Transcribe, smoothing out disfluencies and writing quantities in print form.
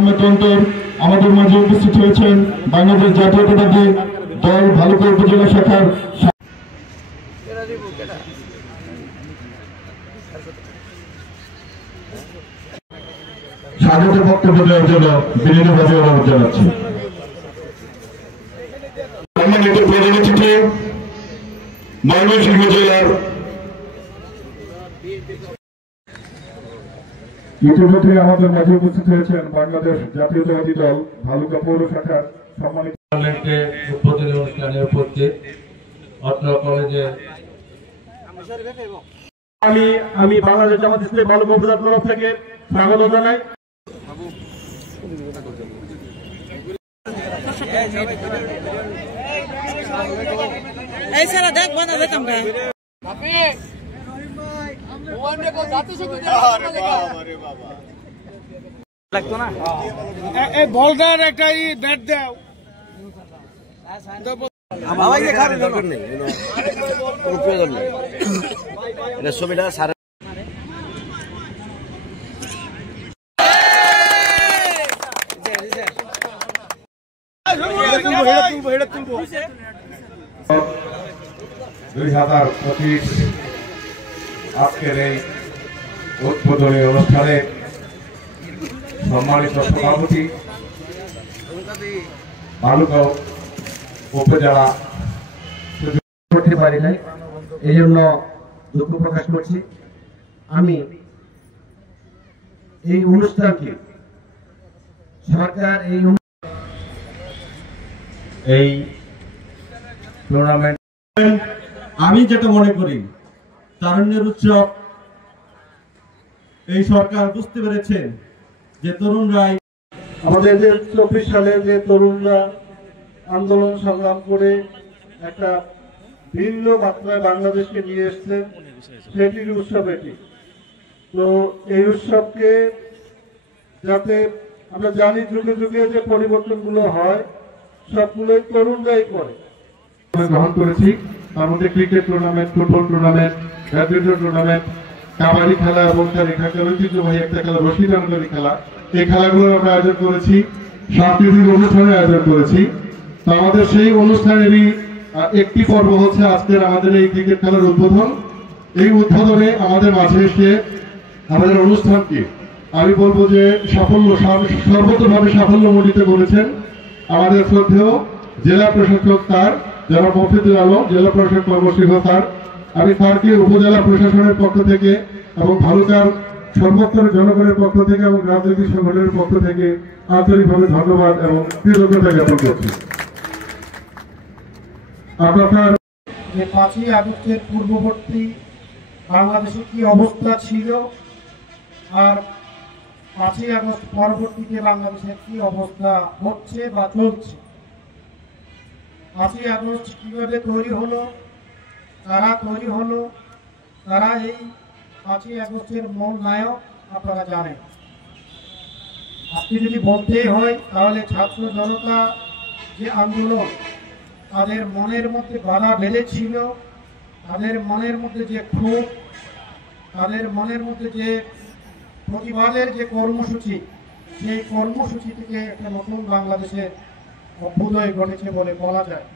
আমাদের মাঝে উপস্থিত হয়েছেন বাংলাদেশ জাতীয়তাবাদী দল ভালুকা উপজেলা শাখার স্বাগত বক্তব্য দেওয়ার জন্য বিনীতভাবে অনুরোধ জানাচ্ছি। সম্মানিত প্রধান অতিথি ময়মনসিংহ জেলার ইতিমধ্যে আমাদের মাঝে উপস্থিত হয়েছেন বাংলাদেশ জাতীয়তাবাদী দল ভালুকা পৌর শাখার সম্মানিত উদ্বোধনী অনুষ্ঠানে উপস্থিত অত্র কলেজে আমি বাংলাদেশ জামাত ইসলামী ভালুকা উপজেলার তরফ থেকে স্বাগত জানাই। এই সারা দেখ বানা যেতাম রে লাগতো না এই বলদার একটা ব্যাট দাও বাবাই খাবে দরকার নেই কোনো প্রয়োজন নেই এটা ছবিটা সারা আজকের এই উদ্বোধনী অনুষ্ঠানে সম্মানিত সভাপতি ভালুকা উপজেলা করতে পারি নাই, এই জন্য দুঃখ প্রকাশ করছি। আমি এই অনুষ্ঠানকে সরকার এই টুর্নামেন্ট আমি যেটা মনে করি তারুণ্যের উৎসব এই সরকার বুঝতে পেরেছেন যে তরুণরাই আমাদের যে 24 সালে যে তরুণরা আন্দোলন সংগ্রাম করে একটা ভিন্ন মাত্রায় বাংলাদেশকে নিয়ে এসছেন, সেটির উৎসব এটি। তো এই উৎসবকে যাতে আমরা জানি যুগে যুগে যে পরিবর্তনগুলো হয় সবগুলোই তরুণরাই করে। গ্রহণ করেছি, তার মধ্যে cricket tournament, football tournament, badminton tournament, kabaddi খেলা এবং তার এখানকার ঐতিহ্যবাহী একটা খেলা রশি টানাটানি খেলা, এই খেলাগুলোর আমরা আয়োজন করেছি, সাংস্কৃতিক অনুষ্ঠানের আয়োজন করেছি। তো আমাদের সেই অনুষ্ঠানেরই একটি পর্ব হচ্ছে আজকের আমাদের এই ক্রিকেট খেলার উদ্বোধন। এই উদ্বোধনে আমাদের মাঝে এসে আমাদের অনুষ্ঠানকে আমি বলবো যে সর্বতভাবে সাফল্যমণ্ডিত করেছেন আমাদের শ্রদ্ধেয় জেলা প্রশাসক স্যার জনাব মফিদুল আলম, জেলা প্রশাসক ময়মনসিংহ স্যার। আমি স্যারকে উপজেলা প্রশাসনের পক্ষ থেকে এবং ভালুকার সর্বস্তরের জনগণের পক্ষ থেকে এবং রাজনৈতিক সংগঠনের পক্ষ থেকে আন্তরিকভাবে ধন্যবাদ এবং কৃতজ্ঞতা জ্ঞাপন করছি। আপনার যে 5ই আগস্টের পূর্ববর্তী বাংলাদেশে কি অবস্থা ছিল আর 5ই আগস্ট পরবর্তীতে বাংলাদেশের কি অবস্থা হচ্ছে বা চলছে, 5ই আগস্ট কিভাবে তৈরি হলো, কারা তৈরি হলো, তারা এই 5ই আগস্টের মূল নায়ক আপনারা জানেন। আজকে যদি বলতেই হয় তাহলে ছাত্র জনতা যে আন্দোলন, তাদের মনের মধ্যে বাধা বেঁধেছিল, তাদের মনের মধ্যে যে ক্ষোভ, তাদের মনের মধ্যে যে প্রতিবাদের যে কর্মসূচি, সেই কর্মসূচি থেকে একটা নতুন বাংলাদেশের অভ্যুদয় ঘটেছে বলে বলা যায়।